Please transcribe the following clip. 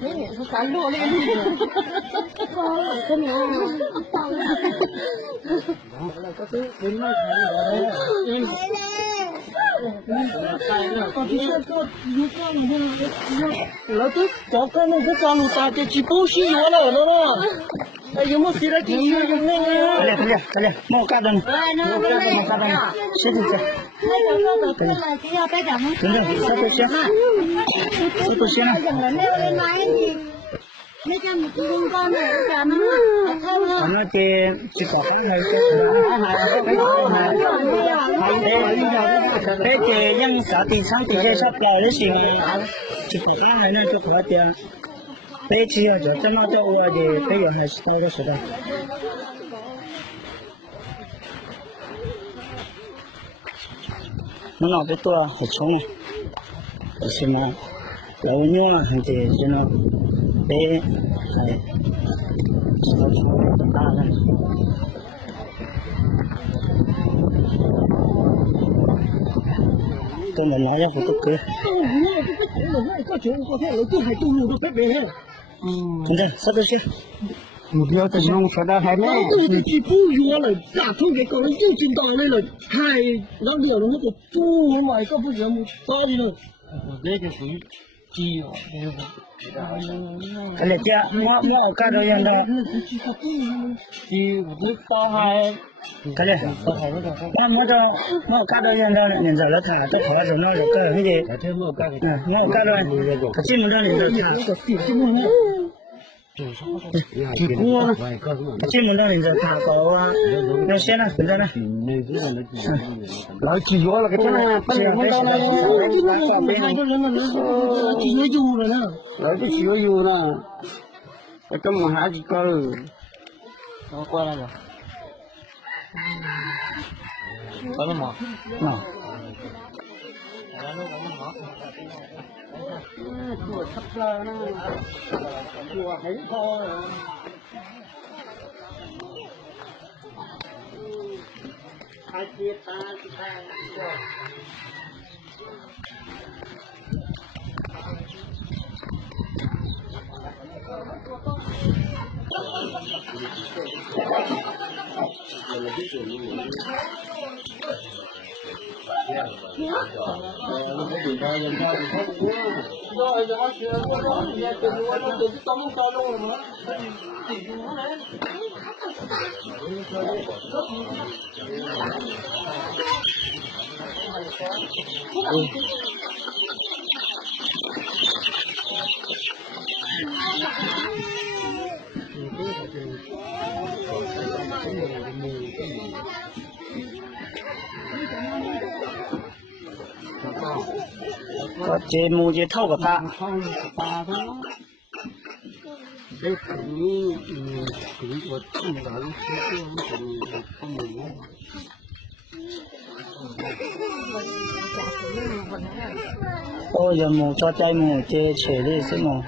没脸是咱落那个例子，高了个牛，高了。这是人脉才有的。老子早干那个张路大街去补习药了，哎，有没有谁来给学用那个？快点，莫干的呢。莫干的，是。真的，啥都行。啥都行了。那家母亲公干的，干嘛？我们给去搞饭来做，那给让小地上底下小表的行，去搞饭来呢就好点。北汽要就这么多我的北邮还是到的时代。我脑袋多很穷啊，而且嘛，老牛啊，很得这种。北，知道长大了。根本拿着好多歌。真的，啥都行。目标在弄出来还没。都是去补药了，咋从这个人就进到来了，还老了那个猪嘛，一个不行，咋的了？我这个属于。鸡哦，来家，我干到原的。鸡我这包还，干嘞，我干到原的，人家来看，这好着呢，这个那个，我干了，他进门这里头看。几锅呢？进门这里头看高啊，那现在现在呢？老几药了，个真的，不能到那几药油了呢？老几药油了，我这么还几个？我过来了。过来吗？啊。我差不多呢，我很高。还接单我节目就透个大。这你我自然有木做ใจ木这切的什么？